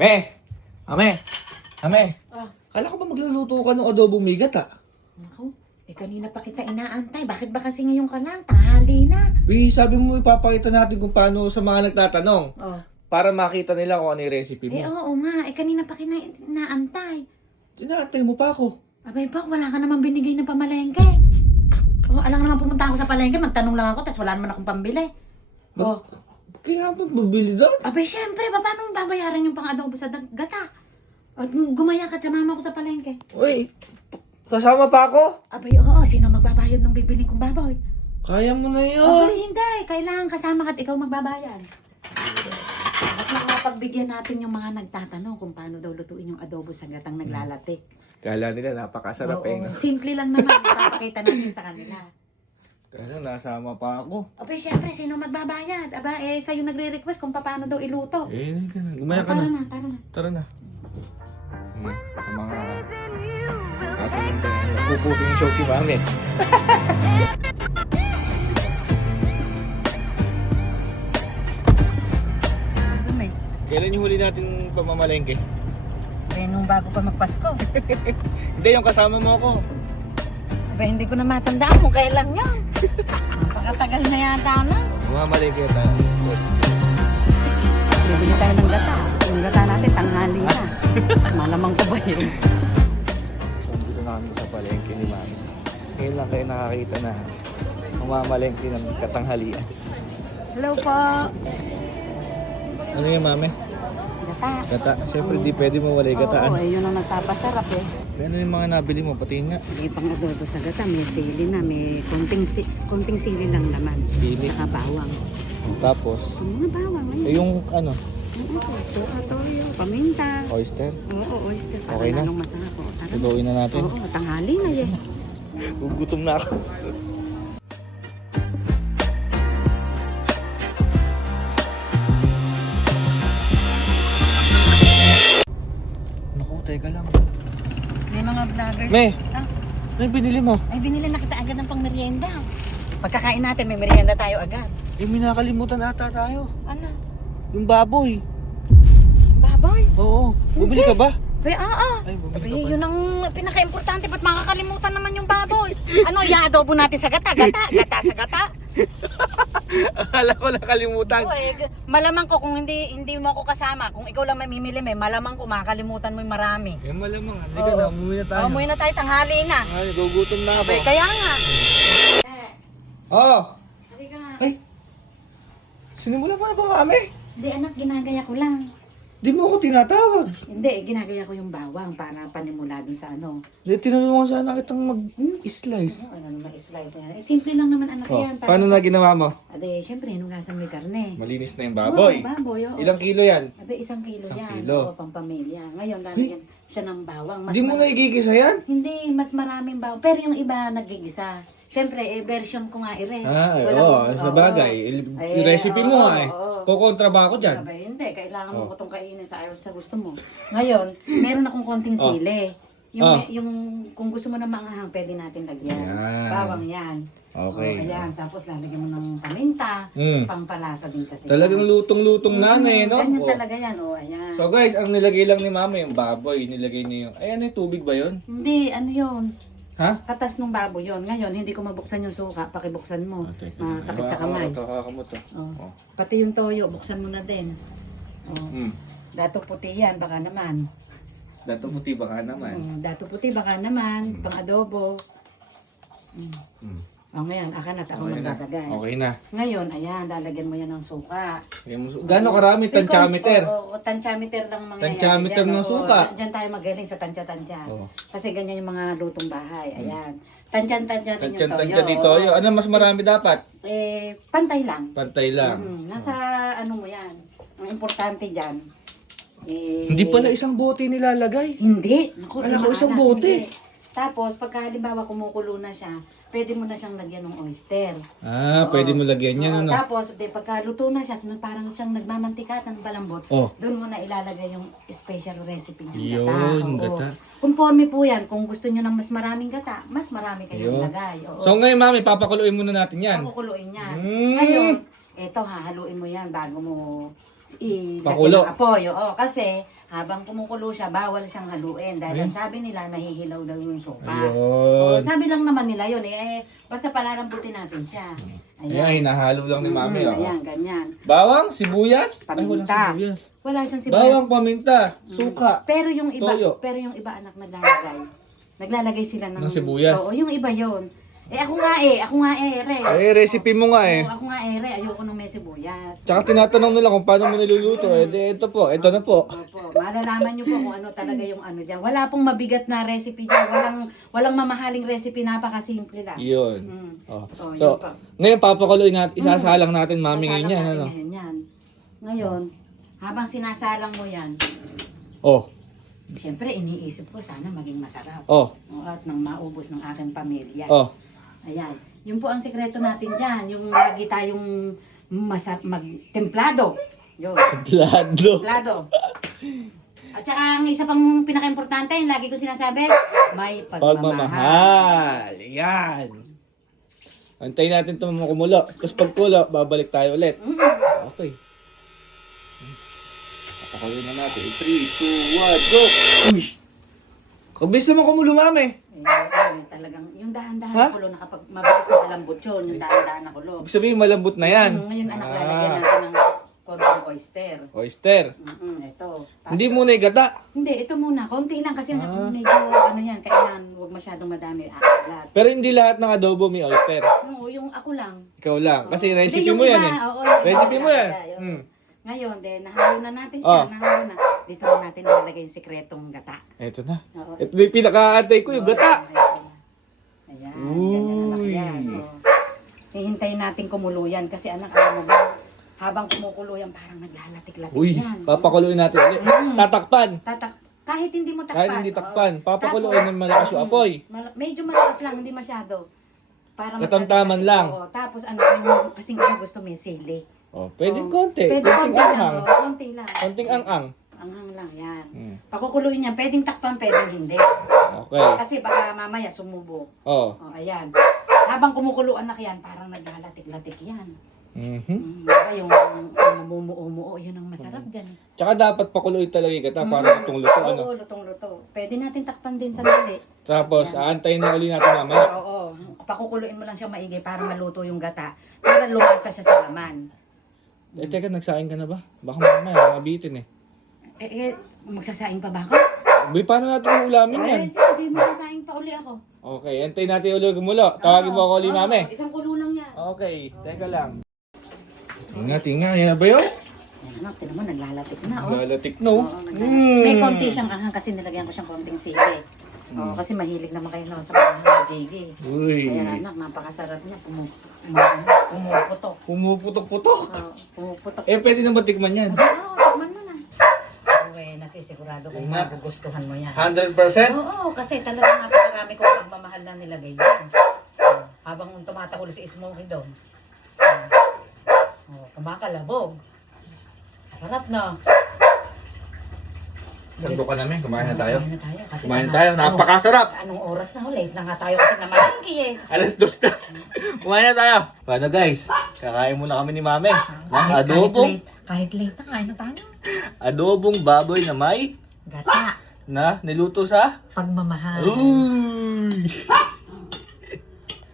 Me! Ame! Ame! Ah. Kala ko ba magluluto ka ng adobong migat Naku, kanina pa kita inaantay. Bakit ba kasi ngayon ka lang? Tanghali na. Sabi mo ipapakita natin kung paano sa mga nagtatanong. Oh. Para makita nila kung ano yung recipe mo. Oo nga. Kanina pa kita inaantay. Tinaantay mo pa ako. Abay pa, wala ka naman binigay na pamalengke. Alam naman pumunta ako sa palengke, magtanong lang ako, tapos wala naman akong pambili. Kaya ba mabili doon? Abay, syempre, paano mo babayaran yung pang-adobo sa gata? At gumaya ka, sumama ko sa palengke. Uy, kasama pa ako? Abay, oo, sino magbabayad ng bibiling kong baboy? Kaya mo na yun. Abay, hindi. Kailangan kasama ka at ikaw magbabayad. At nakapagbigyan natin yung mga nagtatanong kung paano daw lutuin yung adobo sa gatang naglalatik. Kala nila napakasarap eh. No? Simple lang naman, ipapakita natin sa kanila. Kaya nasama pa ako. Abay, syempre, sino magbabayad? Aba, sa'yo nagre-request kung paano daw iluto. Hindi ka na. Gumaya ka Tara na. na, tara na. Tara na. Sa mga tatanong ka na. Nagpuputing show si Mami. Kailan yung huli natin pamamalengke? Nung bago pa magpasko. Hindi, yung kasama mo ako. Aba, hindi ko na matandaan kung kailan yun. Napakatagal na yata na. Pamamalengke tayo. Let's go. Bibili tayo ng gata. Yung gata natin, tanghali na. Malamang ko ba yun? So, dito na kami sa palengke ni Mami. Ngayon lang kayo nakakita na pamamalengke ng katanghalian. Hello po. Ano yung Mami? Gata. Gata. Siyempre, di pwede mawala yung gataan. Oo, yun ang nagpapasarap eh. Ano yung mga nabili mo? Pati nga. May pang adobo sa gata, may sili na, may konting sili lang naman. Sili. Saka bawang. Tapos, Mga bawang. yung ano, Suka, toyo, paminta. oyster. Oo, oyster. Para Okay na? lalong masarap. Oo, tara. Lutuin na natin. Oo, tanghali na eh. Gugutom na ako. Naku, teka lang. May mga vlogger. Me, Ah, ano yung binili mo? ay binili na kita agad ng pang merienda. Pagkakain natin, may merienda tayo agad. May nakalimutan ata tayo. Ano? Yung baboy. Baboy? Oo. Bumili ka ba? Ay, Ay, bumili Abi, ka ba? yun ang pinaka-importante. Ba't makakalimutan naman yung baboy? Ano, i-adobo natin sa gata? Gata sa gata? Akala ko nakalimutan. Malamang ko kung hindi mo ako kasama, kung ikaw lang mamimili, malamang ko makakalimutan mo yung marami. Eh, malamang. Halika na, umuwi na tayo. Umuwi na tayo, tanghali na. Ay, gugutom na ako. Abay, kaya nga. Oh! Halika nga. Ay! Sinimula mo na ba, Mami? Hindi anak, ginagaya ko lang. Di mo ako tinatawag. Hindi, ginagaya ko yung bawang para panimula dun sa ano. Tinulungan sana kitang mag-slice. Ano naman slice na yan. Simple lang naman anak Oh, yan. paano na ginawa mo? Ade, syempre, hinugasan mo yung karne. Malinis na yung baboy. Oo, baboy, oo. Ilang kilo yan? Abe, 1 kilo Isang yan. kilo. Oo, pang pamilya. Ngayon, lalagyan siya ng bawang. Di mo na igigisa yan? Hindi, mas maraming bawang. Pero yung iba nagigisa. Syempre, version ko nga ire. Sa bagay. Yung recipe mo nga eh. oo. Kukontra ba ako dyan? Abay, hindi, kailangan mo ko itong kainin sa ayos sa gusto mo. Ngayon, meron akong konting sili. Yung kung gusto mo na maanghang, pwede natin lagyan. Yan. Bawang yan. Okay. Ayan, tapos lalagyan mo ng paminta, Mm. pampalasa din kasi. Talagang lutong-lutong na eh, no? Ganyan Oh. talaga yan, ayan. So guys, ang nilagay lang ni Mama yung baboy. Nilagay niya yung... Ay, ano yung tubig ba yun? Hindi, ano yun? Ha? Katas ng baboy yun. Ngayon, hindi ko mabuksan yung suka, pakibuksan mo. Masakit sa kamay. Kakakamot to. Oh. Pati yung toyo, buksan mo na din. Oh. Dato puti yan, baka naman. Dato puti baka naman. Dato puti, baka naman. Pang adobo. Oh, ngayon, akanat ako magdadagay. Okay na. Ngayon, ayan, lalagyan mo yan ng suka. Gano'ng karami? Tansyameter? Oo, tansyameter lang mangyayari. Tansyameter Yan, ng oo. suka? Diyan tayo magaling sa tansya-tansya. Oo. Kasi ganyan yung mga lutong bahay. Ayan. Tansyan-tansya din yung toyo. Tansya dito. Oo. Ano mas marami dapat? Pantay lang. Pantay lang. Nasa ano mo yan. Ang importante dyan. Hindi pala isang bote nilalagay. Hindi. Naku, Wala ko isang hindi. bote. Tapos, pagka halimbawa kumukulo na siya, pwede mo na siyang lagyan ng oyster. Pwede mo lagyan yan, Oo, ano? tapos, pagka luto na siya, parang siyang nagmamantika ng palambot, Oh. doon mo na ilalagay yung special recipe ng Yun, gata. Oo. gata. Conforme po yan. Kung gusto nyo ng mas maraming gata, mas marami kayong Yun. ilagay. Oo. So ngayon, Mami, papakuluin muna natin yan. Pakukuluin yan. Mm. Ngayon, eto hahaluin mo yan bago mo ilagay Pakulo. ng apoy. Oo, kasi habang kumukulo siya, bawal siyang haluin. Dahil ang sabi nila, nahihilaw daw yung sopa. Ayun. Sabi lang naman nila yun, basta palalambutin natin siya. Ayan, hinahalo lang ni Mami. Oh. Ayan, ganyan. Bawang, sibuyas. Ay, walang Paminta. sibuyas. Wala siyang sibuyas. Bawang, paminta, suka. Pero yung iba, Toyo. Anak naglalagay sila ng sibuyas. Oo, yung iba yon. Ako nga re. Recipe mo nga eh. Oo, ako nga re, ayoko nung may sibuyas. Tsaka tinatanong nila kung paano mo niluluto. Ito po, ito na po. Opo, malalaman niyo po kung ano talaga yung ano diyan. Wala pong mabigat na recipe diyan. Walang mamahaling recipe, napakasimple lang. Yun. Oh, So, yun pa. ngayon papakuloy natin, isasalang natin Mami Sasalang ngayon yan. natin Ano? ngayon yan. Ngayon, habang sinasalang mo yan, Oh, siyempre iniisip ko sana maging masarap. oh, At nang maubos ng aking pamilya. oh. Ayan. Yun po ang sekreto natin dyan. Yung lagi tayong magtemplado. Yun. Templado. Templado. At saka ang isa pang pinaka-importante, yung lagi ko sinasabi, may pagmamahal. Pagmamahal. Yan. Antayin natin ito kumulo. Tapos pagkulo, babalik tayo ulit. Okay. Papakuloy na natin. 3, 2, 1, go! Kabis naman kumulo, Mami. Talagang, yung dahan-dahan Ha? na kulo, kapag mabilis makalambot yun, yung dahan-dahan na kulo. Ibig sabihin, malambot na yan. Ngayon, anak, lalagyan natin ng konting oyster. Oyster. Ito. Hindi muna igata. Hindi, ito muna. Konti lang kasi medyo, ano yan, kailangan huwag masyadong madami. Lahat. Pero hindi lahat ng adobo may oyster. Yung ako lang. Ikaw lang. Kasi Oo. recipe Hindi, yung mo yan iba, eh. oo, yung Recipe iba, mo yan. yun. Ngayon, nahalo na natin siya. Nahalo na. Dito na natin ilalagay yung sikretong gata. Eto na. Oo. Ito na yung pinaka-atay ko, yung gata. Ayan. Ganyan anak yan. Oo. Hihintayin natin kumulo yan. Kasi anak, alam mo ba, habang kumukulo yan, parang naglalatik-latik Uy, yan. papakuloy natin ulit. Tatakpan. Kahit hindi mo takpan. Kahit hindi takpan. Oo. Papakuloy Tapos, ng malakas yung apoy. Medyo malakas lang, hindi masyado. Para Tatamtaman lang. Oo. Tapos yung kasing gusto may sili. Oh, pwedeng Oo. konti. Pwede Konting konti lang. anghang. Oo, konti lang. Konting ang-ang. Anghang lang yan. Hmm. Pakukuluin yan. Pwedeng takpan, pwedeng hindi. Okay. Kasi baka mamaya sumubo. Oh. O, ayan. Habang kumukulo anak yan, parang naglalatik-latik yan. Diba yung namumuo-muo, yun ang masarap dyan. Tsaka dapat pakuloy talaga yung gata para itong luto. Ano? Oo, lutong-luto. Pwede natin takpan din sandali. Tapos, aantayin na uli natin mamaya. Oo. Pakukuluin mo lang siya maigi para maluto yung gata. Para lumasa siya sa laman. Teka, nagsaing ka na ba? Baka mamaya, mabitin eh. Magsasaing pa ba ako? Uy, paano natin ulamin yan? Hindi, magsasaing pa uli ako. Okay, antayin natin ulit gumulo. Tawagin mo ako ulit, Mami. Isang kulo lang yan. Okay, teka lang. Tinga, yan na ba yun? Yan anak, tinan mo, naglalatik na. Oh. Lalatik no? Oo, may konti siyang anghang kasi nilagyan ko siyang konting sili. Oo, kasi mahilig naman kayo sa mga JD. Uy. Kaya anak, napakasarap niya. Pumuputok. Pumuputok-putok. Oo, pumuputok. Pwede na ba tikman yan? Oo, tikman mo na. Okay, nasisigurado kung magugustuhan mo yan. 100%? Oo, kasi talagang napakarami kong pagmamahal na nilagay yan. Habang tumatakol si Smokey doon. Kumakalabog. Sarap na. Sando ka namin, kumain na tayo. Kumain na tayo. Kasi Kumain na tayo, napakasarap! Anong oras na? Late na nga tayo kasi namalingki eh. Alas 2 na. Kumain na tayo. Paano guys? Kakain muna kami ni Mami. Ng adobong. Kahit late na, kain na tayo. Adobong baboy na may Gata. na niluto sa Pagmamahal. Uy!